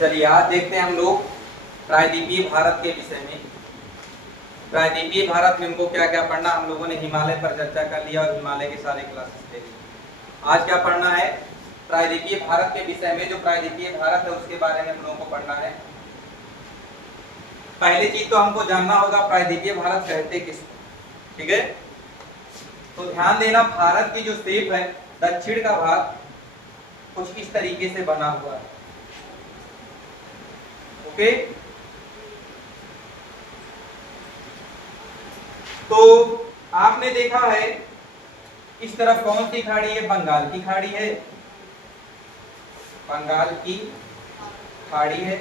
चलिए आज देखते हैं हम लोग प्रायद्वीपीय भारत के विषय में। प्रायद्वीपीय भारत में हमको क्या क्या पढ़ना, हम लोगों ने हिमालय पर चर्चा कर लिया और हिमालय के सारे क्लासेस ले लिए। आज क्या पढ़ना है, प्रायद्वीपीय भारत के विषय में। जो प्रायद्वीपीय भारत है उसके बारे में हम लोगों को पढ़ना है। पहली चीज तो हमको जानना होगा प्रायद्वीपीय भारत कहते किसको, ठीक है। तो ध्यान देना, भारत की जो शेप है, दक्षिण का भाग कुछ इस तरीके से बना हुआ है, ओके। तो आपने देखा है इस तरफ कौन सी खाड़ी है, बंगाल की खाड़ी है, बंगाल की खाड़ी है,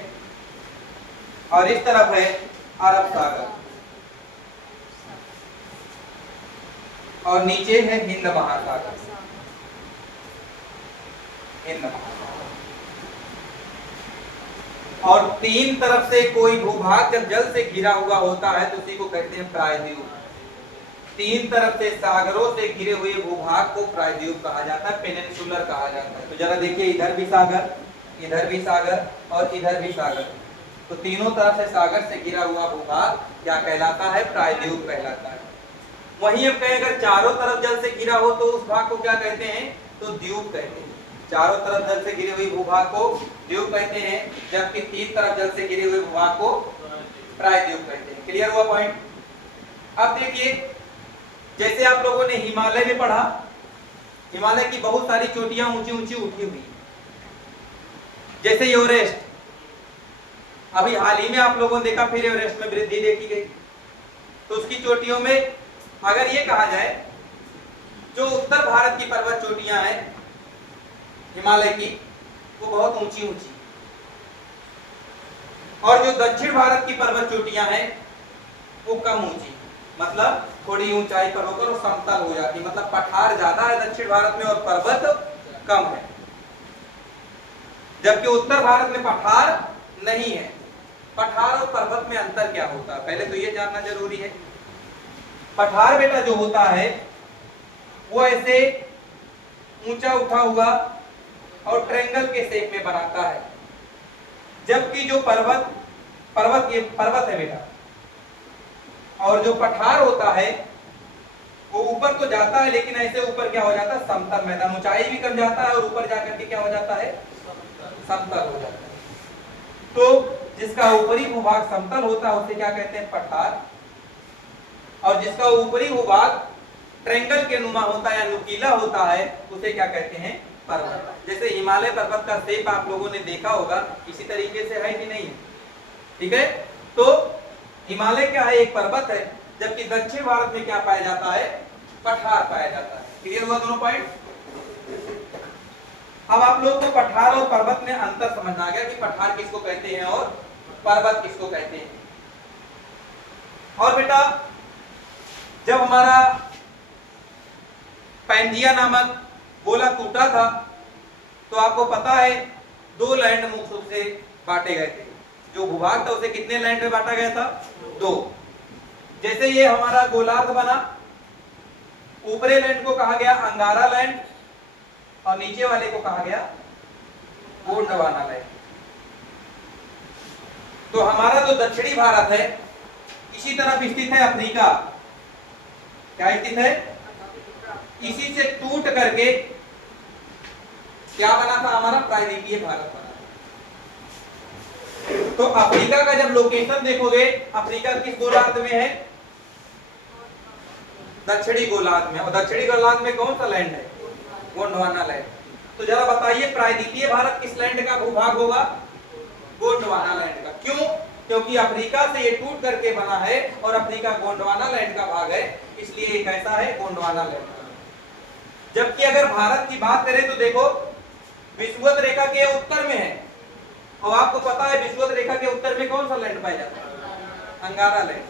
और इस तरफ है अरब सागर, और नीचे है हिंद महासागर, हिंद महासागर। और तीन तरफ से कोई भूभाग जब जल से घिरा हुआ होता है तो उसी को कहते हैं प्रायद्वीप। तीन तरफ से सागरों से घिरे हुए भूभाग को प्रायद्वीप कहा जाता है, पेनिनसुलर कहा जाता है। तो जरा देखिए, इधर भी सागर, इधर भी सागर और इधर भी सागर, तो तीनों तरफ से सागर से घिरा हुआ भूभाग क्या कहलाता है, प्रायद्वीप कहलाता है। वहीं हम कहें अगर चारों तरफ जल से घिरा हो तो उस भाग को क्या कहते हैं, तो द्वीप कहते हैं। चारों तरफ जल से घिरे हुए भूभाग को द्वीप कहते हैं, जबकि तीन तरफ जल से घिरे हुए भूभाग को प्रायद्वीप कहते हैं। क्लियर हुआ पॉइंट। अब देखिए, जैसे आप लोगों ने हिमालय में पढ़ा, हिमालय की बहुत सारी चोटियां ऊंची ऊंची उठी हुई, जैसे एवरेस्ट। अभी हाल ही में आप लोगों ने देखा फिर एवरेस्ट में वृद्धि देखी गई। तो उसकी चोटियों में अगर ये कहा जाए, जो उत्तर भारत की पर्वत चोटियां हैं हिमालय की, वो बहुत ऊंची ऊंची, और जो दक्षिण भारत की पर्वत चोटियां हैं वो कम ऊंची, मतलब थोड़ी ऊंचाई पर होकर वो समतल हो जाती, मतलब पठार ज्यादा है दक्षिण भारत में और पर्वत कम है। जबकि उत्तर भारत में पठार नहीं है। पठार और पर्वत में अंतर क्या होता है, पहले तो ये जानना जरूरी है। पठार बेटा जो होता है वो ऐसे ऊंचा उठा हुआ और ट्रायंगल के शेप में बनाता है, जबकि जो पर्वत ये पर्वत है बेटा, और जो पठार होता है वो ऊपर तो जाता है, लेकिन ऐसे ऊपर क्या हो जाता है, समतल मैदान, ऊंचाई भी कम जाता है और ऊपर जाकर के क्या हो जाता है, समतल हो जाता है। तो जिसका ऊपरी भूभाग समतल होता है उसे क्या कहते हैं, पठार, और जिसका ऊपरी भूभाग ट्रायंगल के नुमा होता है या नुकीला होता है उसे क्या कहते हैं, पर्वत। जैसे हिमालय पर्वत का शेप आप लोगों ने देखा होगा, इसी तरीके से है कि नहीं, ठीक है। तो हिमालय क्या है, एक पर्वत है, जबकि दक्षिण भारत में क्या पाया जाता है, पठार पाया जाता है। क्लियर हुआ दोनों पॉइंट। अब आप लोग को पठार और पर्वत में अंतर समझ आ गया कि पठार किसको कहते हैं और पर्वत किसको कहते हैं। और बेटा, जब हमारा पैंजिया नामक गोला टूटा था तो आपको पता है दो लैंड मुख्य रूप से बांटे गए थे। जो भूभाग था उसे कितने लैंड में बांटा गया था, दो। जैसे ये हमारा गोलार्ध बना, ऊपरी लैंड को कहा गया अंगारा लैंड और नीचे वाले को कहा गया गोंडवाना लैंड। तो हमारा जो दक्षिणी भारत है इसी तरफ स्थित है अफ्रीका। क्या स्थित है, इसी से टूट करके क्या बना था, हमारा प्रायद्वीपीय भारत बना। तो अफ्रीका का जब लोकेशन देखोगे, अफ्रीका किस गोलार्ध में है, दक्षिणी गोलार्ध में। और दक्षिणी गोलार्ध में कौन सा लैंड है, गोंडवाना लैंड। तो जरा बताइए प्रायद्वीपीय भारत किस लैंड का भूभाग होगा, गोंडवाना लैंड का। क्यों, क्योंकि अफ्रीका से ये टूट करके बना है और अफ्रीका गोंडवाना लैंड का भाग है, इसलिए ये कैसा है, गोंडवाना लैंड। जबकि अगर भारत की बात करें तो देखो विषुवत रेखा के उत्तर में है, और आपको पता है विषुवत रेखा के उत्तर में कौन सा लैंड पाया जाता है, अंगारा लैंड।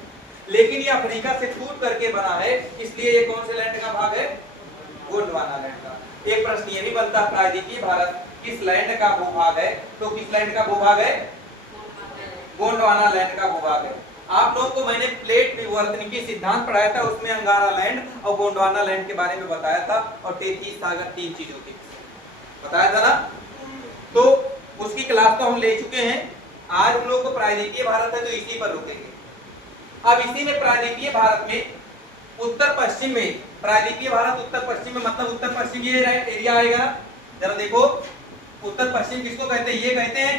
लेकिन ये अफ्रीका से टूट करके बना है, इसलिए ये कौन से लैंड का भाग है, गोंडवाना लैंड का। एक प्रश्न ये भी बनता है, प्रायद्वीपीय भारत किस लैंड का भूभाग है, तो किस लैंड का भूभाग है, गोंडवाना लैंड का भूभाग है। आप लोगों को मैंने प्लेट विवर्तनिकी सिद्धांत पढ़ाया था, उसमें अंगारा लैंड और गोंडवाना लैंड के बारे में बताया था, और 33 सागर 3 चीजों की बताया था ना। तो उसकी क्लास तो हम ले चुके हैं, आज हम लोग को प्रायद्वीपीय भारत है तो इसी पर रुकेंगे। अब इसी में प्रायद्वीपीय भारत में उत्तर पश्चिम में, प्रायद्वीपीय भारत उत्तर पश्चिम में मतलब उत्तर पश्चिम ये एरिया आएगा। जरा देखो उत्तर पश्चिम किसको कहते हैं, ये कहते हैं।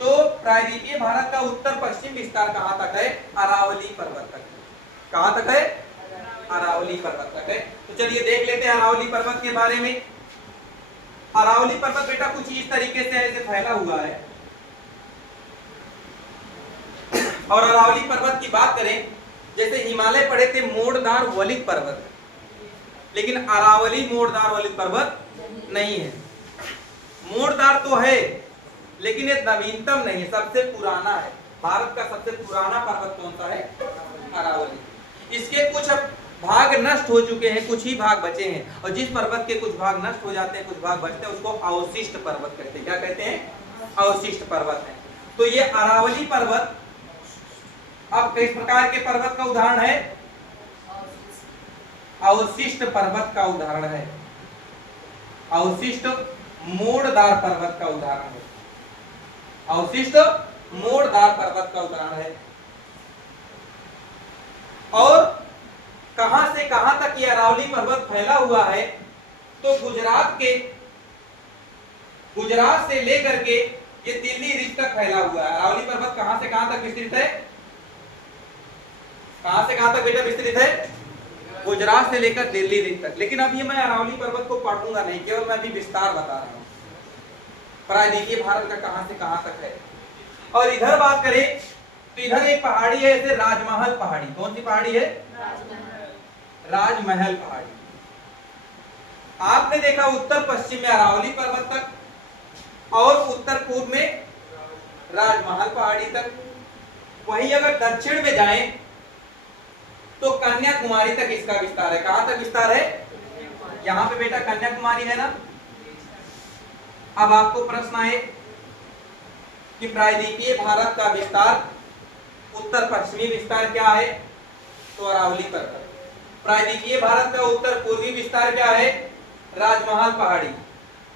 तो प्रायद्वीपीय भारत का उत्तर पश्चिम विस्तार कहां तक है, अरावली पर्वत तक। कहां तक है, अरावली पर्वत तक है। तो चलिए देख लेते हैं अरावली पर्वत के बारे में। अरावली पर्वत बेटा कुछ इस तरीके से ऐसे फैला हुआ है। और अरावली पर्वत की बात करें, जैसे हिमालय पड़े थे मोड़दार वलित पर्वत, लेकिन अरावली मोड़दार वलित पर्वत नहीं है। मोड़दार तो है लेकिन ये नवीनतम नहीं है, सबसे पुराना है। भारत का सबसे पुराना पर्वत कौन सा है, अरावली। इसके कुछ भाग नष्ट हो चुके हैं, कुछ ही भाग बचे हैं, और जिस पर्वत के कुछ भाग नष्ट हो जाते हैं, कुछ भाग बचते हैं, उसको अवशिष्ट पर्वत कहते हैं। क्या कहते हैं, अवशिष्ट पर्वत है। तो ये अरावली पर्वत अब किस प्रकार के पर्वत का उदाहरण है, अवशिष्ट पर्वत का उदाहरण है, अवशिष्ट मोड़दार पर्वत का उदाहरण है, अवशिष्ट मोड़दार पर्वत का उदाहरण है। और कहां से कहां तक ये अरावली पर्वत फैला हुआ है, तो गुजरात से लेकर के ये दिल्ली रिज तक फैला हुआ है। अरावली पर्वत कहां से कहां तक विस्तृत है, कहां से कहां तक बेटा विस्तृत है, गुजरात से लेकर दिल्ली रिज तक। लेकिन अब ये मैं अरावली पर्वत को पढ़ूंगा नहीं, केवल मैं अभी विस्तार बता रहा हूं, प्रायद्वीपीय भारत का कहां से कहां तक है। और इधर बात करें तो इधर एक पहाड़ी है, ऐसे राजमहल पहाड़ी। कौन सी पहाड़ी है, राजमहल पहाड़ी। आपने देखा उत्तर पश्चिम में अरावली पर्वत तक और उत्तर पूर्व में राजमहल पहाड़ी तक। वहीं अगर दक्षिण में जाएं तो कन्याकुमारी तक इसका विस्तार है। कहां तक विस्तार है, यहां पे बेटा कन्याकुमारी है ना। अब आपको प्रश्न आए कि प्रायद्वीपीय भारत का विस्तार, उत्तर पश्चिमी विस्तार क्या है, तो अरावली पर्वत। प्रायद्वीपीय भारत का उत्तर पूर्वी विस्तार क्या है, राजमहल पहाड़ी।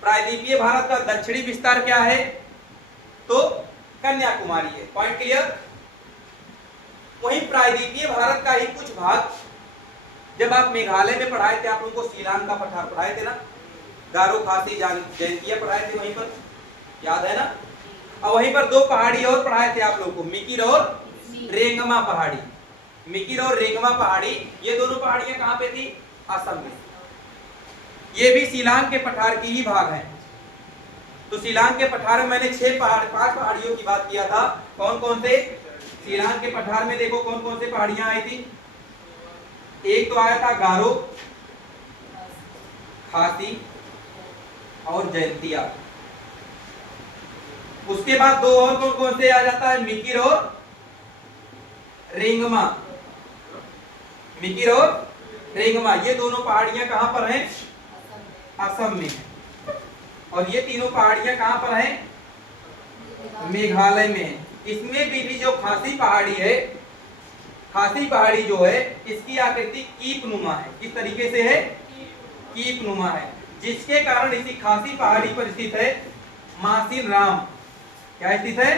प्रायद्वीपीय भारत का दक्षिणी विस्तार क्या है, तो कन्याकुमारी है। Point clear. वहीं प्रायद्वीपीय भारत का ही कुछ भाग, जब आप मेघालय में पढ़ाए थे, आप लोगों को सीलांग का पठार पढ़ाए थे ना, गारो खासी जयंतिया पढ़ाए थे वहीं पर, याद है ना। और वहीं पर दो पहाड़ी और पढ़ाए थे आप लोगों को, मिकिर और रेंगमा पहाड़ी। मिकिर और रेंगमा पहाड़ी, ये दोनों पहाड़ियां कहां पे थी, असम में। ये भी सीलांग के पठार की ही भाग है। तो सीलांग के पठार में मैंने 5 पहाड़ियों की बात किया था। कौन कौन से, सीलांग के पठार में देखो कौन कौन से पहाड़ियां आई थी। एक तो आया था गारो, खासी और जयंतिया। उसके बाद दो और कौन कौन से आ जाता है, मिकिर और रेंगमा। मिकिर और रेंगमा, ये दोनों पहाड़ियां कहां पर हैं, असम में। और ये तीनों पहाड़ियां कहां पर हैं, मेघालय में। इसमें भी जो खासी पहाड़ी है, खासी पहाड़ी जो है, इसकी आकृति कीप नुमा है। किस तरीके से है, कीप नुमा है, जिसके कारण इसी खासी पहाड़ी पर स्थित है मासिन राम। क्या स्थित है,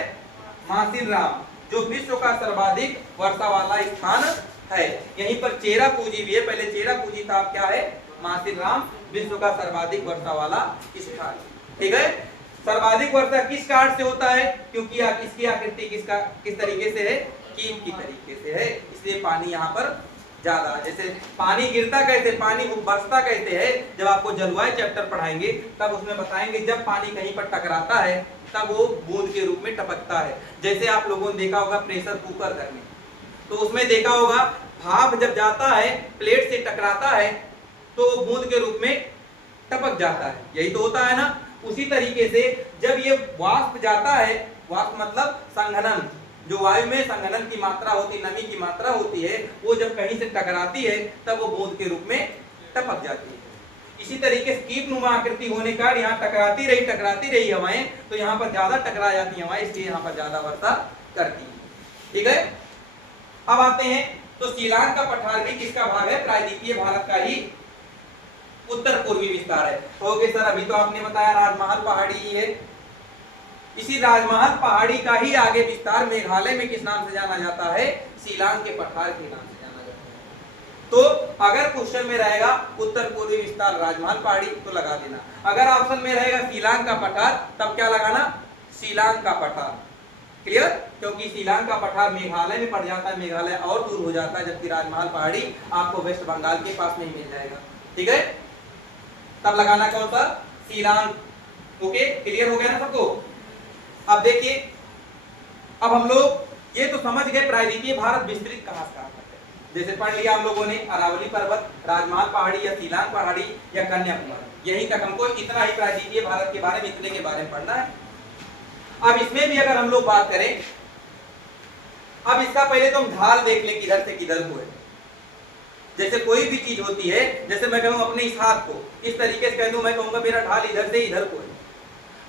मासिन राम, जो विश्व का सर्वाधिक वर्षा वाला स्थान है। यहीं पर चेरा पूंजी भी है, पहले चेरा पूंजी था, अब क्या है, मासिन राम, विश्व का सर्वाधिक वर्षा वाला स्थान। ठीक है। सर्वाधिक वर्षा किस कारण से होता है, क्योंकि इसकी आकृति किस तरीके से है, कीम की तरीके से है, इसलिए पानी यहाँ पर ज्यादा। जैसे पानी गिरता कैसे, पानी बरसता कैसे है, जब आपको जलवायु चैप्टर पढ़ाएंगे तब उसमें बताएंगे, जब पानी कहीं पर टकराता है तब वो बूंद के रूप में टपकता है। जैसे आप लोगों ने देखा होगा प्रेशर कुकर घर में, तो उसमें देखा होगा भाप जब जाता है, प्लेट से टकराता है, तो वो बूंद के रूप में टपक जाता है। यही तो होता है ना। उसी तरीके से जब ये वाष्प जाता है, वाष्प मतलब संघनन, जो वायु में संघनन की मात्रा होती, नमी की मात्रा होती है, वो जब कहीं से टकराती है तब वो बूंद के रूप में टपक जाती है। इसी तरीके से कीप नुमा आकृति होने का यहाँ टकराती रही हवाएं, तो यहाँ पर ज्यादा टकरा जाती है हवाएं, इसलिए यहाँ पर ज्यादा वर्षा करती है। ठीक है। अब आते हैं, तो सीलांग का पठार भी किसका भाग है, प्रायद्वीपीय भारत का ही उत्तर पूर्वी विस्तार है। तो ओके सर, अभी तो आपने बताया राजमहल पहाड़ी ही है, इसी राजमहल पहाड़ी का ही आगे विस्तार मेघालय में किस नाम से जाना जाता है? शिलांग के पठार के नाम से जाना जाता है। तो अगर क्वेश्चन में रहेगा उत्तर पूर्वी विस्तार राजमहल पहाड़ी तो लगा देना, अगर ऑप्शन में रहेगा शिलांग का पठार तब क्या लगाना? शिलांग का पठार। क्लियर? क्योंकि शिलांग का पठार मेघालय में पड़ जाता है, मेघालय और दूर हो जाता है, जबकि राजमहल पहाड़ी आपको वेस्ट बंगाल के पास में ही मिल जाएगा। ठीक है, तब लगाना कौन सा? शिलांग। ओके, क्लियर हो गया ना सबको? अब देखिए, अब हम लोग ये तो समझ गए प्रायद्वीपीय भारत विस्तृत कहां से कहां तक है। जैसे पढ़ लिया हम लोगों ने अरावली पर्वत, राजमहल पहाड़ी या शिलांग पहाड़ी या कन्याकुमारी, यहीं तक हमको इतना ही प्रायद्वीपीय भारत के बारे में, इतने के बारे में पढ़ना है। अब इसमें भी अगर हम लोग बात करें, अब इसका पहले तो हम ढाल देख लें किधर से किधर को है। जैसे कोई भी चीज होती है, जैसे मैं कहूँ अपने इस हाथ को इस तरीके से कह दूं, मैं कहूंगा मेरा ढाल इधर से इधर को है।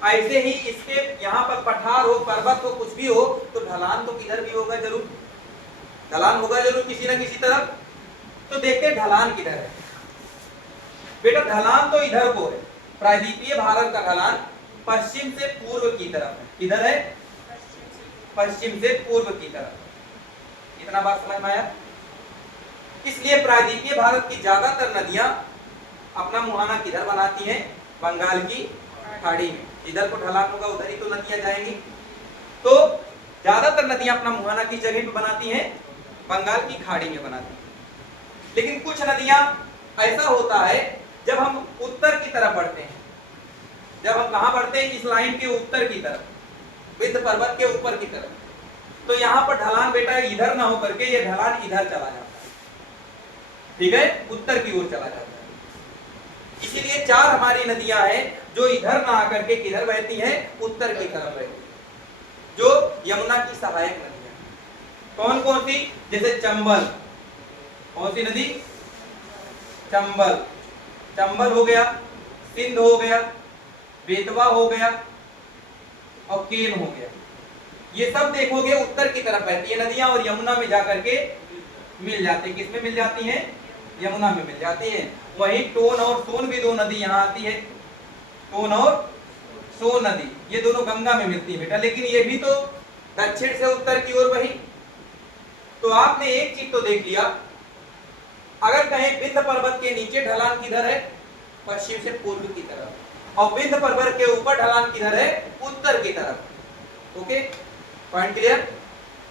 ऐसे ही इसके यहाँ पर पठार हो, पर्वत हो, कुछ भी हो, तो ढलान तो किधर भी होगा जरूर, ढलान होगा जरूर किसी न किसी तरफ। तो देखते हैं ढलान किधर है। बेटा ढलान तो इधर को है, प्रायद्वीपीय भारत का ढलान पश्चिम से पूर्व की तरफ है। किधर है? पश्चिम से पूर्व की तरफ। इतना बात समझ में आया? इसलिए प्रायद्वीपीय भारत की ज्यादातर नदियां अपना मुहाना किधर बनाती हैं? बंगाल की खाड़ी में। इधर को ढलान होगा उधर ही तो नदियां जाएंगी। तो ज्यादातर नदियां अपना मुहाना किस जगह पे बनाती हैं? बंगाल की खाड़ी में बनाती हैं। लेकिन कुछ नदियां ऐसा होता है जब हम उत्तर की तरफ बढ़ते हैं, जब हम कहां बढ़ते हैं? इस लाइन के उत्तर की तरफ, विंध्य पर्वत के ऊपर की तरफ, तो यहां पर ढलान बेटा इधर ना होकर के ये ढलान इधर चला जाता है। ठीक है, उत्तर की ओर चला जाता है। इसीलिए चार हमारी नदियां हैं जो इधर ना आकर के किधर बहती हैं? उत्तर की तरफ बहती हैं, जो यमुना की सहायक नदियां। कौन कौन सी? जैसे चंबल। कौन सी नदी? चंबल। चंबल हो गया, सिंध हो गया, बेतवा हो गया और केन हो गया। ये सब देखोगे उत्तर की तरफ बहती है नदियां और यमुना में जाकर के मिल जाती है। किसमें मिल जाती हैं? यमुना में मिल जाती है। वहीं टोन और सोन भी दो नदी यहाँ आती है, टोन और सोन नदी, ये दोनों गंगा में मिलती है बेटा। लेकिन ये भी तो दक्षिण से उत्तर की ओर बही। तो आपने एक चीज तो देख लिया, अगर कहें विंध्य पर्वत के नीचे ढलान किधर है? पश्चिम से पूर्व की तरफ, और विंध्य पर्वत के ऊपर ढलान किधर है? उत्तर की तरफ। Okay, point clear?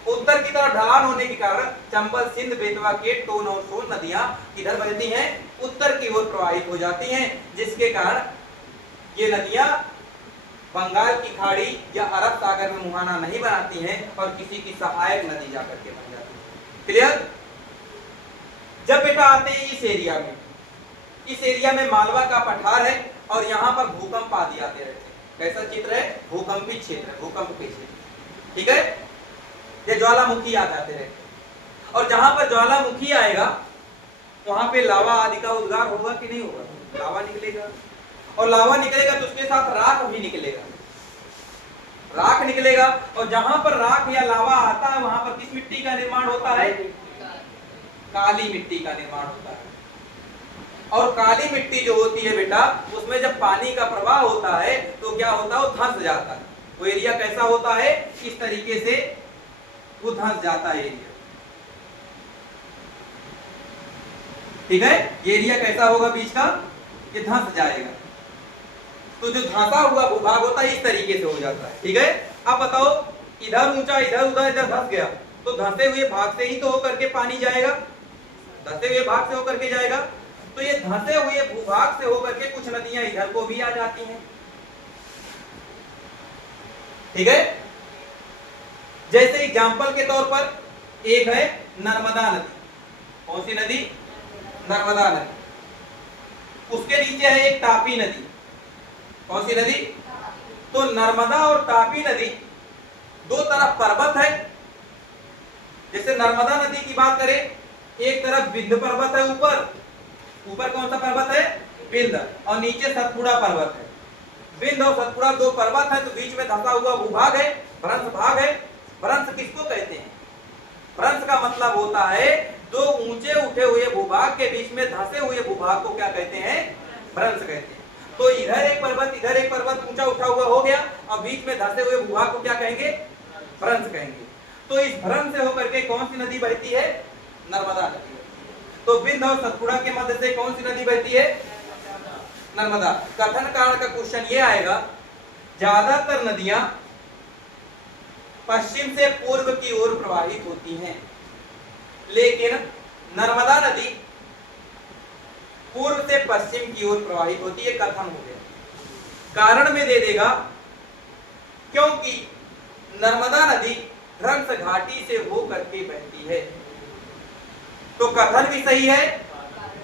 उत्तर की तरफ ढलान होने के कारण चंबल, सिंध, बेतवा के टोन और सोन नदियां किधर बहती हैं? उत्तर की ओर प्रवाहित हो जाती हैं, जिसके कारण ये नदियां बंगाल की खाड़ी या अरब सागर में मुहाना नहीं बनाती हैं और किसी की सहायक नदी जाकर के बन जाती है। क्लियर? जब बेटा आते हैं इस एरिया में, इस एरिया में मालवा का पठार है और यहाँ पर भूकंप आदि आते रहते हैं। कैसा चित्र है? भूकंपी क्षेत्र है, भूकंप के क्षेत्र। ठीक है, ये ज्वालामुखी आ जाते रहते, और जहां पर ज्वालामुखी आएगा वहां पे लावा आदि का उद्गार होगा कि नहीं होगा? लावा निकलेगा, और लावा निकलेगा तो उसके साथ राख भी निकलेगा, राख निकलेगा। और जहां पर राख या लावा आता है वहां पर किस मिट्टी का निर्माण होता है? काली मिट्टी का निर्माण होता है। और काली मिट्टी जो होती है बेटा, उसमें जब पानी का प्रवाह होता है तो क्या होता है? वो धंस जाता है। वो एरिया कैसा होता है? इस तरीके से वो धंस जाता है एरिया। ठीक है, ये एरिया कैसा होगा बीच का? ये धंस जाएगा। तो जो धंसा हुआ भूभाग होता है इस तरीके से हो जाता है। ठीक है, अब बताओ, इधर ऊंचा, इधर उधर, इधर धंस गया, तो धंसे हुए भाग से ही तो होकर के पानी जाएगा, धंसे हुए भाग से होकर के जाएगा। तो ये धंसे हुए भूभाग से होकर के कुछ नदियां इधर को भी आ जाती हैं। ठीक है, जैसे एग्जाम्पल के तौर पर एक है नर्मदा नदी। कौन सी नदी? नर्मदा नदी। उसके नीचे है एक तापी नदी। कौन सी नदी? तो नर्मदा और तापी नदी दो तरफ पर्वत है। जैसे नर्मदा नदी की बात करें, एक तरफ विंध्य पर्वत है, ऊपर ऊपर कौन सा पर्वत है? विंध्य, और नीचे सतपुड़ा पर्वत है। विंध्य और सतपुड़ा दो पर्वत है, तो बीच में धंसा हुआ भूभाग है, भ्रंश भाग है। भ्रंश किसको कहते हैं? भ्रंश का मतलब होता है दो ऊंचे उठे हुए भूभाग के बीच में धंसे हुए भूभाग को क्या कहते हैं? भ्रंश कहते हैं। तो इधर एक पर्वत ऊंचा उठा हुआ हो गया और बीच में धंसे हुए भूभाग को क्या कहेंगे? भ्रंश कहेंगे। तो इस भ्रंश से होकर के कौन सी नदी बहती है? नर्मदा नदी। तो बिंद और सतपुड़ा के मध्य से कौन सी नदी बहती है? नर्मदा। कथन कांड का क्वेश्चन ये आएगा, ज्यादातर नदियां पश्चिम से पूर्व की ओर प्रवाहित होती हैं, लेकिन नर्मदा नदी पूर्व से पश्चिम की ओर प्रवाहित होती है। कथन हो गया। कारण में दे देगा, क्योंकि नर्मदा नदी भ्रंश घाटी से होकर के बहती है। तो कथन भी सही है,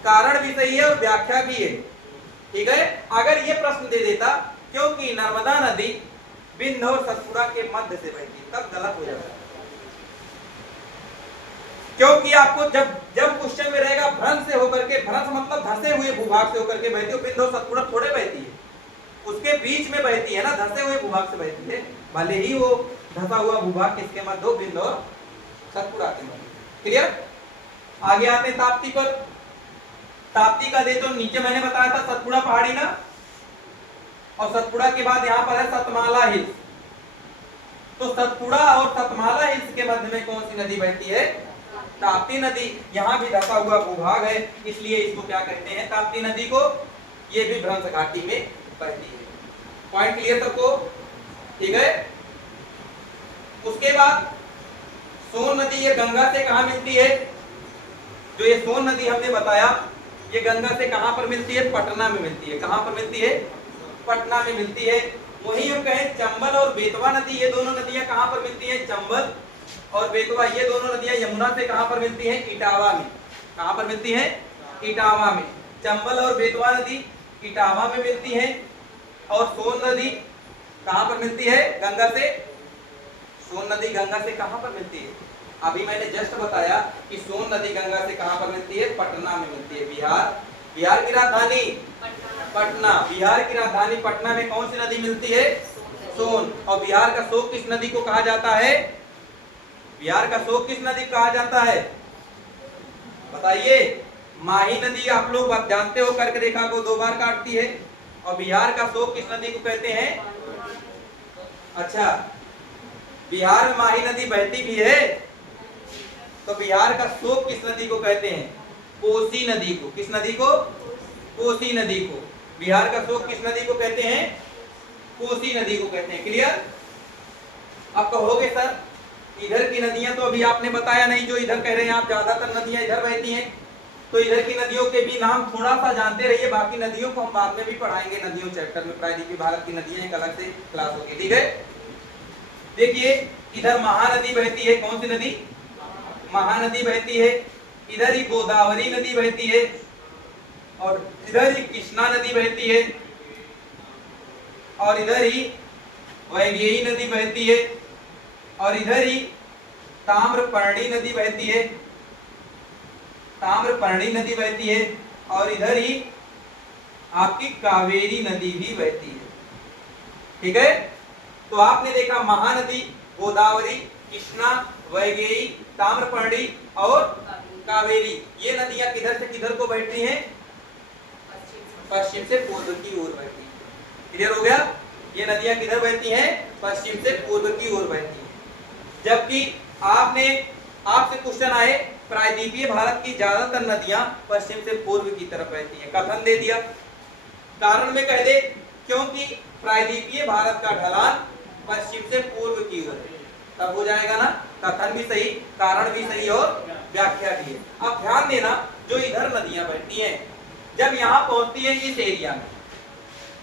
कारण भी सही है और व्याख्या भी है। ठीक है। अगर ये प्रश्न दे देता क्योंकि नर्मदा नदी बिंद और सतपुड़ा के मध्य से बहती, तब गलत हो जाता। क्योंकि आपको जब क्वेश्चन में रहेगा भ्रंश से होकर के, भ्रंश मतलब धंसे हुए भूभाग से होकर के बहती है, बिंद और सतपुड़ा थोड़े बहती है, उसके बीच में बहती है ना, धंसे हुए भूभाग से बहती है। भले ही वो धंसा हुआ भूभाग किसके मध्य हो? बिंद और सतपुड़ा के मध्य। क्लियर? आगे आते ताप्ती पर। ताप्ती का दे तो नीचे मैंने बताया था सतपुड़ा पहाड़ी ना, और सतपुड़ा के बाद यहाँ पर है सतमाला हिल्स। तो सतपुड़ा और सतमाला हिल्स के मध्य में कौन सी नदी बहती है? ताप्ती नदी। यहाँ भी धंसा हुआ भूभाग है, इसलिए इसको क्या कहते हैं? ताप्ती नदी को। ये भी भ्रंश घाटी में बहती है। पॉइंट क्लियर सबको? ठीक है। उसके बाद सोन नदी, ये गंगा से कहाँ मिलती है? जो ये सोन नदी हमने बताया, ये गंगा से कहां पर मिलती है? पटना में मिलती है। कहां पर मिलती है? पटना में मिलती है। वहीं हम कहें चंबल और बेतवा नदी, ये दोनों नदियां कहां पर मिलती हैं? चंबल और बेतवा, ये दोनों नदियां यमुना से कहां पर मिलती हैं? इटावा में। कहां पर मिलती हैं? इटावा में। चंबल और बेतवा नदी इटावा में मिलती है। और सोन नदी कहां पर मिलती है? गंगा से। सोन नदी गंगा से कहां पर मिलती है? अभी मैंने जस्ट बताया कि सोन नदी गंगा से कहां पर मिलती है? पटना में मिलती है। बिहार की राजधानी पटना। बिहार की राजधानी पटना में कौन सी नदी मिलती है? सोन। और बिहार का शोक किस नदी को कहा जाता है? बिहार का शोक किस नदी को कहा जाता है? बताइए। माही नदी आप लोग जानते हो, कर्क रेखा को 2 बार काटती है। और बिहार का शोक किस नदी को कहते हैं? अच्छा, बिहार में माही नदी बहती भी है, तो बिहार का शोक किस नदी को कहते हैं? कोसी नदी को। किस नदी को? कोसी नदी को। बिहार का शोक किस नदी को कहते हैं? कोसी नदी को कहते हैं। क्लियर? अब कहोगे सर इधर की नदियां तो अभी आपने बताया नहीं, जो इधर कह रहे हैं आप ज्यादातर नदियां इधर बहती हैं, तो इधर की नदियों के भी नाम थोड़ा सा जानते रहिए। बाकी नदियों को हम बाद में भी पढ़ाएंगे, नदियों चैप्टर में। प्रायद्वीपीय भारत की नदियां एक अलग से क्लास होगी। ठीक है। देखिए इधर महानदी बहती है। कौन सी नदी? महानदी बहती है। इधर ही गोदावरी नदी बहती है, और इधर ही कृष्णा नदी बहती है, और इधर ही वैगेयी नदी बहती है, और इधर ही ताम्रपर्णी नदी बहती है। ताम्रपर्णी नदी बहती है, और इधर ही आपकी कावेरी नदी भी बहती है। ठीक है। तो आपने देखा महानदी, गोदावरी, कृष्णा, वैगेयी, ताम्रपर्णी और कावेरी, ये नदियां किधर से किधर को बहती हैं? पश्चिम से पूर्व की ओर बहती हैं। क्लियर हो गया? ये नदियां किधर बहती हैं? पश्चिम से पूर्व की ओर बहती हैं। जबकि आपसे क्वेश्चन आए प्रायद्वीपीय भारत की ज्यादातर नदियां पश्चिम से पूर्व की तरफ बहती हैं। कथन दे दिया, कारण में कह दे क्योंकि प्रायद्वीपीय भारत का ढलान पश्चिम से पूर्व की ओर है, तब हो जाएगा ना। कथन भी सही, कारण भी सही और व्याख्या भी है। अब ध्यान देना, जो इधर नदियां बहती हैं, जब यहाँ पहुंचती है इस एरिया में,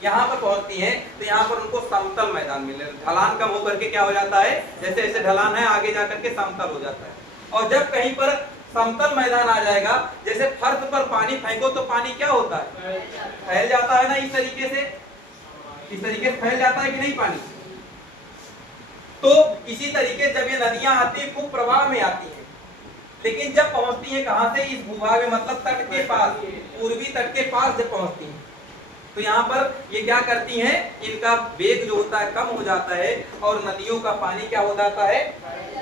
यहाँ पर पहुंचती हैं, तो यहाँ पर उनको समतल मैदान मिले। ढलान कम होकर के क्या हो जाता है? जैसे जैसे ढलान है आगे जाकर के समतल हो जाता है। और जब कहीं पर समतल मैदान आ जाएगा, जैसे फर्श पर पानी फेंको तो पानी क्या होता है? फैल जाता है ना। इस तरीके से फैल जाता है कि नहीं पानी? तो इसी तरीके जब ये नदियां आती है खूब प्रवाह में आती है, लेकिन जब पहुंचती है कहां से? इस भूभाग में, मतलब तट के पास, पूर्वी तट के पास जब पहुंचती है, तो यहाँ पर ये क्या करती हैं? इनका वेग जो होता है कम हो जाता है, और नदियों का पानी क्या हो जाता है?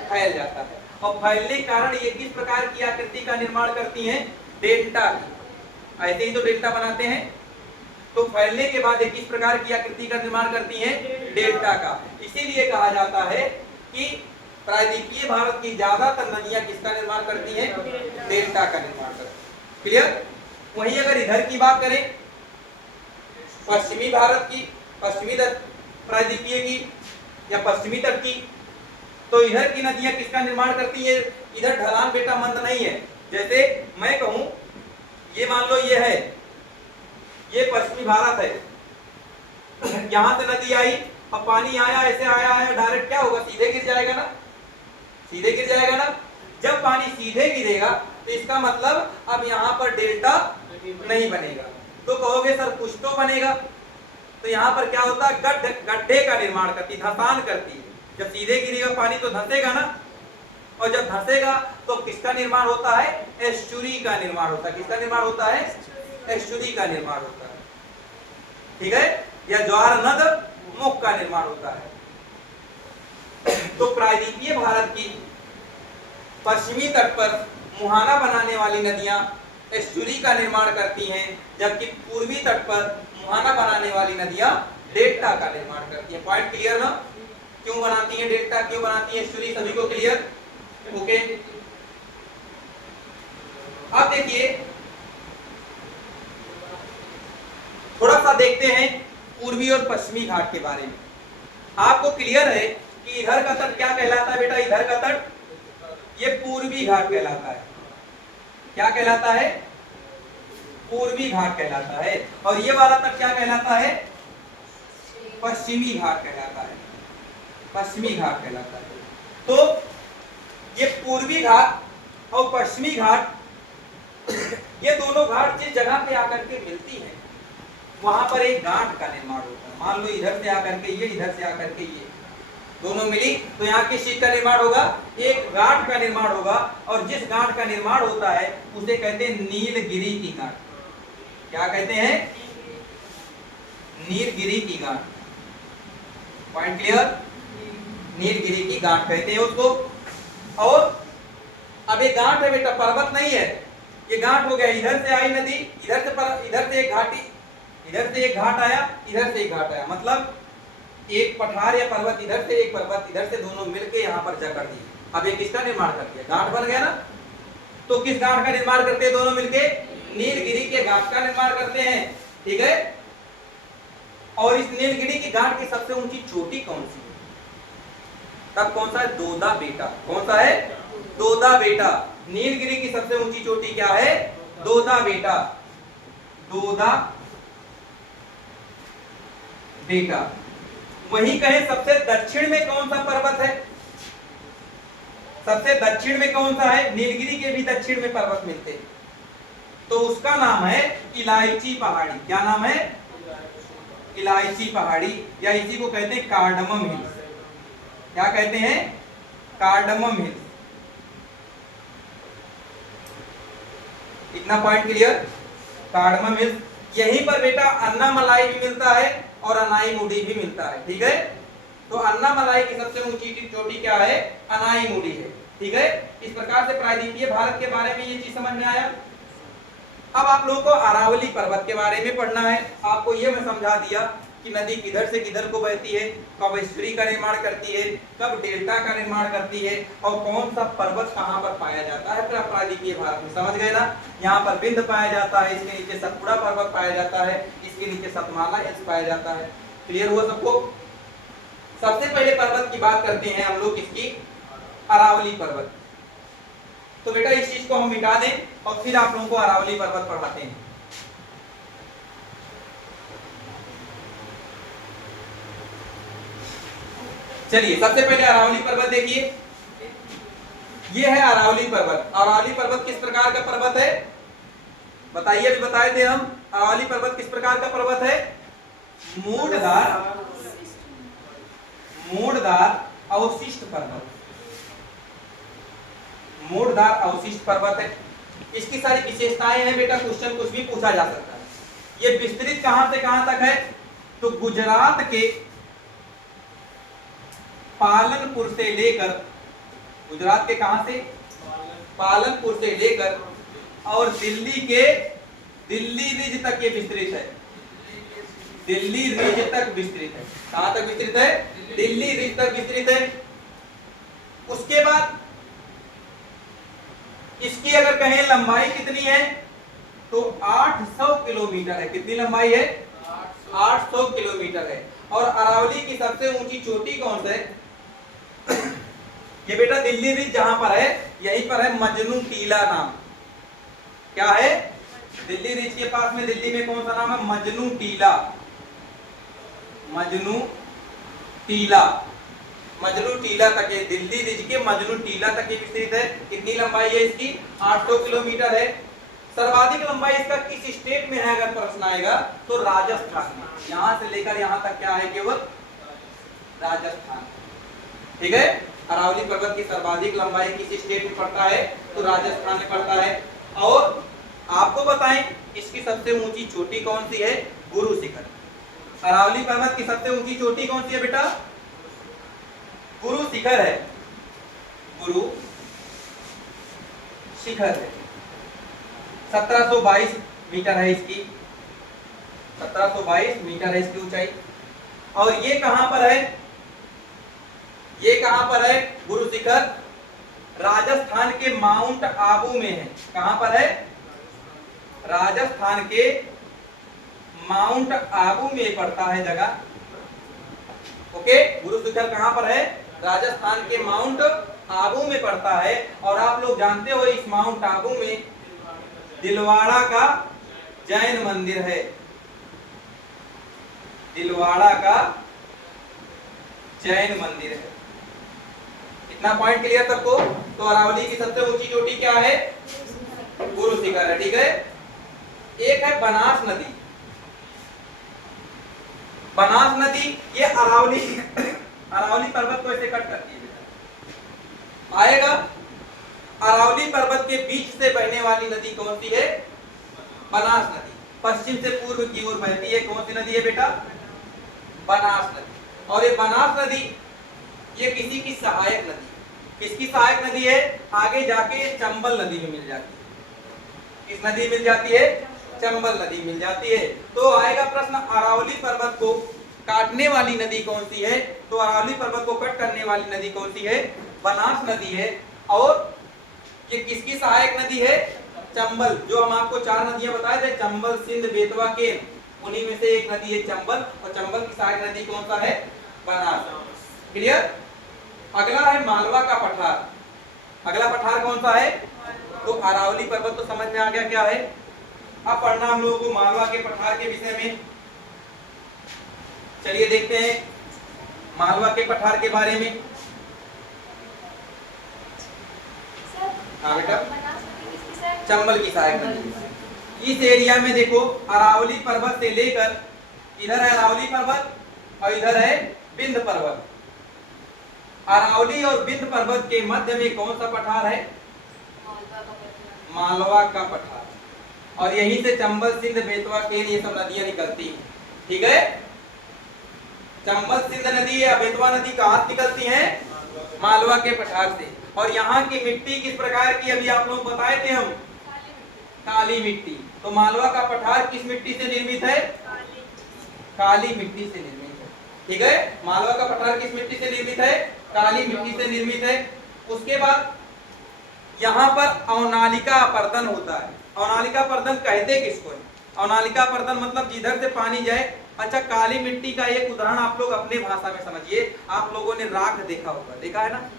फैल जाता है। और फैलने के कारण ये किस प्रकार की आकृति का निर्माण करती हैं? डेल्टा की। ऐसे ही तो डेल्टा बनाते हैं। तो फैलने के बाद एक इस प्रकार की आकृति का निर्माण करती हैं, डेल्टा का। इसीलिए कहा जाता है कि प्रायद्वीपीय भारत की ज्यादातर नदियां किसका निर्माण करती हैं, डेल्टा का निर्माण करती हैं। क्लियर। वहीं अगर इधर की बात करें पश्चिमी भारत की, पश्चिमी प्रायद्वीपीय की या पश्चिमी तट की, तो इधर की नदियां किसका निर्माण करती है, इधर ढलान बेटा मंद नहीं है। जैसे मैं कहूं ये मान लो ये है, ये पश्चिमी भारत है, यहां से नदी आई और पानी आया, ऐसे आया डायरेक्ट क्या होगा, सीधे गिर जाएगा ना, सीधे गिर जाएगा ना। जब पानी सीधे गिरेगा तो इसका मतलब अब यहाँ पर डेल्टा नहीं बनेगा। तो कहोगे सर कुछ तो बनेगा, तो यहाँ पर क्या होता है, गड्ढे का निर्माण करती, धंसान करती है। जब सीधे गिरेगा पानी तो धंसेगा ना, और जब धंसेगा तो किसका निर्माण होता है, एस्चुरी का निर्माण होता है। किसका निर्माण होता है, एस्चुरी का निर्माण होता है। ठीक है, या ज्वार नद मुख का निर्माण होता है। तो प्रायद्वीपीय भारत की पश्चिमी तट पर मुहाना बनाने वाली नदियां एस्चुरी का निर्माण करती हैं, जबकि पूर्वी तट पर मुहाना बनाने वाली नदियां डेल्टा का निर्माण करती हैं। पॉइंट क्लियर ना, क्यों बनाती हैं डेल्टा, क्यों बनाती हैं एस्चुरी, सभी को क्लियर। ओके, अब देखिए थोड़ा सा देखते हैं पूर्वी और पश्चिमी घाट के बारे में। आपको क्लियर है कि इधर का तट क्या कहलाता है बेटा, इधर का तट ये पूर्वी घाट कहलाता है। क्या कहलाता है, पूर्वी घाट कहलाता है। और ये वाला तट क्या कहलाता है, पश्चिमी घाट कहलाता है, पश्चिमी घाट कहलाता है। तो ये पूर्वी घाट और पश्चिमी घाट ये दोनों घाट जिस जगह पे आकर के मिलती हैं वहां पर एक गांठ का निर्माण होता है। मान लो इधर से आकर के ये, इधर से आकर के ये दोनों मिली तो यहाँ किस चीज का निर्माण होगा, एक गांठ का निर्माण होगा। और जिस गांठ का निर्माण होता है उसे कहते हैं नीलगिरी की गांठ। क्या कहते हैं, नीलगिरी की गांठ। पॉइंट क्लियर, नीलगिरी की गांठ कहते हैं उसको। और अब ये गांठ है बेटा, पर्वत नहीं है, ये गांठ हो गया। इधर से आई नदी, इधर से एक घाटी, इधर से एक घाट आया, इधर से एक घाट आया, मतलब एक पठार या पर्वत इधर से, एक पर्वत इधर से, दोनों मिलके यहाँ पर जकड़ दी। अब ये किसका निर्माण कर दिया, गांठ बन गया ना। तो किस गांठ का निर्माण करते हैं दोनों मिलके, नीलगिरी के गांठ का निर्माण करते हैं। ठीक है, और इस नीलगिरी की गांठ की सबसे ऊंची चोटी कौन सी है, तब कौन सा है, दोदा बेटा। कौन सा है, दोदा बेटा। नीलगिरी की सबसे ऊंची चोटी क्या है, दोदा बेटा, दोदा बेटा। वहीं कहें सबसे दक्षिण में कौन सा पर्वत है, सबसे दक्षिण में कौन सा है, नीलगिरी के भी दक्षिण में पर्वत मिलते हैं, तो उसका नाम है इलायची पहाड़ी। क्या नाम है, इलायची पहाड़ी, या इसी को कहते हैं कार्डमम हिल्स। क्या कहते हैं, कार्डमम हिल्स। इतना पॉइंट क्लियर, कार्डमम हिल्स। यहीं पर बेटा अन्नामलाई भी मिलता है और अनाईमुडी भी मिलता है। ठीक है, तो अन्नामलाई की सबसे ऊंची चोटी क्या है, अनाईमुडी है। ठीक है, इस प्रकार से प्रायद्वीपीय भारत के बारे में ये चीज समझ में आया। अब आप लोगों को अरावली पर्वत के बारे में पढ़ना है। आपको ये मैं समझा दिया कि नदी किधर से किधर को बहती है, कब एस्चुरी का निर्माण करती है, कब डेल्टा का निर्माण करती है, और कौन सा पर्वत कहाँ पर पाया जाता है प्रायद्वीपीय भारत में। समझ गए ना, यहाँ पर विंध्य पाया जाता है, इसके नीचे सतपुड़ा पर्वत पाया जाता है, इसके नीचे सतमाला हिल्स पाया जाता है। क्लियर हुआ सबको। सबसे पहले पर्वत की बात करते हैं हम लोग, इसकी अरावली पर्वत। तो बेटा इस चीज को हम मिटा दें और फिर आप लोगों को अरावली पर्वत पढ़ाते हैं। चलिए सबसे पहले अरावली पर्वत देखिए, ये है अरावली पर्वत। अरावली पर्वत किस प्रकार का पर्वत है बताइए, अभी बताए थे हम। अरावली पर्वत किस प्रकार का पर्वत है, मूढ़दार अवशिष्ट पर्वत, मूढ़दार अवशिष्ट पर्वत है। इसकी सारी विशेषताएं हैं बेटा, क्वेश्चन कुछ भी पूछा जा सकता है। ये विस्तृत कहां से कहां तक है, तो गुजरात के पालनपुर से लेकर, गुजरात के कहां से, पालनपुर से लेकर और दिल्ली के दिल्ली रिज तक ये विस्तृत है। दिल्ली रिज तक विस्तृत है। कहां तक विस्तृत है? दिल्ली रिज तक विस्तृत है। उसके बाद इसकी अगर कहें लंबाई कितनी है तो 800 किलोमीटर है। कितनी लंबाई है? 800 किलोमीटर है। और अरावली की सबसे ऊंची चोटी कौन सा है? ये बेटा दिल्ली रिज जहां पर है यहीं पर है मजनू टीला नाम। क्या है? दिल्ली रिज के पास में दिल्ली में कौन सा नाम है? मजनू टीला। मजनू टीला, मजनू टीला तक है। दिल्ली रिज के मजनू टीला तक ये विस्तृत है। कितनी लंबाई है इसकी? 800 किलोमीटर है। सर्वाधिक लंबाई इसका किस स्टेट में है अगर प्रश्न आएगा तो राजस्थान में। यहां से लेकर यहां तक क्या है? केवल राजस्थान। ठीक है, अरावली पर्वत की सर्वाधिक लंबाई किस स्टेट में पड़ता है तो राजस्थान में पड़ता है। और आपको बताएं इसकी सबसे ऊंची चोटी कौन सी है? गुरु शिखर। अरावली पर्वत की सबसे ऊंची चोटी कौन सी है बेटा? गुरु शिखर है। गुरु शिखर है। 1722 मीटर है इसकी। 1722 मीटर है इसकी ऊंचाई। और ये कहां पर है? ये कहां पर है? गुरु शिखर राजस्थान के माउंट आबू में है। कहां पर है? राजस्थान के माउंट आबू में पड़ता है जगह। ओके, गुरु शिखर कहां पर है? राजस्थान के माउंट आबू में पड़ता है। और आप लोग जानते हो इस माउंट आबू में दिलवाड़ा का जैन मंदिर है। दिलवाड़ा का जैन मंदिर है। इतना पॉइंट क्लियर सबको? तो अरावली की सबसे ऊंची चोटी क्या है? गुरु शिखर है। ठीक है, एक है बनास नदी। बनास नदी ये अरावली पर्वत को ऐसे कट करती है। आएगा अरावली पर्वत के बीच से बहने वाली नदी कौन सी है? बनास नदी। पश्चिम से पूर्व की ओर बहती है। कौन सी नदी है बेटा? बनास नदी। और ये बनास नदी ये किसी की सहायक नदी। किसकी सहायक नदी है? आगे जाके ये चंबल नदी में मिल जाती है। किस नदी मिल जाती है? चंबल नदी मिल जाती है। तो आएगा प्रश्न अरावली पर्वत को काटने वाली नदी कौन सी है? तो अरावली पर्वत को कट करने वाली नदी कौन सी है? बनास नदी है। और ये किसकी सहायक नदी है? चंबल। जो हम आपको 4 नदियां बताए थे, चंबल, सिंध, बेतवा, केन, उन्हीं में से एक नदी है चंबल। और चंबल की सहायक नदी कौन सा है? बनास। क्लियर? अगला है मालवा का पठार। अगला पठार कौन सा है? तो अरावली पर्वत तो समझ में आ गया क्या है। अब पढ़ना हम लोगों को मालवा के पठार के विषय में। चलिए देखते हैं मालवा के पठार के बारे में। हाँ बेटा, चंबल की सहायक नदी। इस एरिया में देखो अरावली पर्वत से लेकर इधर है अरावली पर्वत और इधर है विंध्य पर्वत। अरावली और विंध्य पर्वत के मध्य में कौन सा पठार है? मालवा का पठार। और यहीं से चंबल, सिंध, बेतवा, केन ये सब नदियां निकलती हैं। ठीक है, चंबल, सिंध नदी या बेतवा नदी कहां से निकलती हैं? मालवा के पठार से। और यहाँ की मिट्टी किस प्रकार की अभी आप लोग बताए थे हम? काली मिट्टी। तो मालवा का पठार किस मिट्टी से निर्मित है? काली मिट्टी से निर्मित है। ठीक है, मालवा का पठार किस मिट्टी से निर्मित है? काली मिट्टी से निर्मित है। उसके बाद यहाँ पर अवनालिका अपर्दन होता है। अवनालिका अपर्दन कहते किसको है? अवनालिका अपर्दन मतलब जिधर से पानी जाए। अच्छा, काली मिट्टी का एक उदाहरण आप लोग अपने भाषा में समझिए। आप लोगों ने राख देखा होगा, देखा है ना?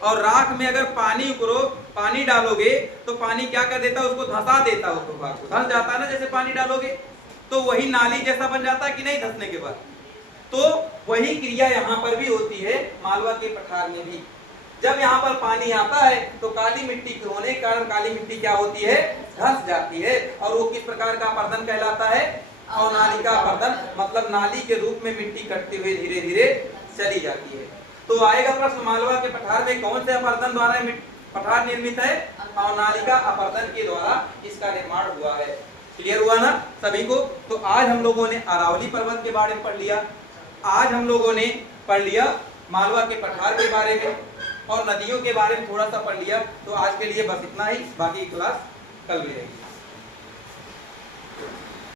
और राख में अगर पानी डालोगे तो पानी क्या कर देता है? उसको धंसा देता है। उसको धंस जाता है ना, जैसे पानी डालोगे तो वही नाली जैसा बन जाता है कि नहीं धंसने के बाद? तो वही क्रिया यहाँ पर भी होती है, मालवा के पठार में भी। जब यहाँ पर पानी आता है तो काली मिट्टी के होने के कारण काली मिट्टी क्या होती है? धंस जाती है। और वो किस प्रकार का अपर्दन कहलाता है? अवनालिका अपर्दन। मतलब नाली के रूप में मिट्टी कटते हुए धीरे धीरे चली जाती है। तो आएगा प्रश्न मालवा के पठार में कौन से अपर्दन द्वारा पठार निर्मित है? अवनालिका अपर्दन के द्वारा इसका निर्माण हुआ है। क्लियर हुआ ना सभी को? तो आज हम लोगों ने अरावली पर्वत के बारे में पढ़ लिया। आज हम लोगों ने पढ़ लिया मालवा के पठार के बारे में और नदियों के बारे में थोड़ा सा पढ़ लिया। तो आज के लिए बस इतना ही, बाकी क्लास कल भी रहेगी।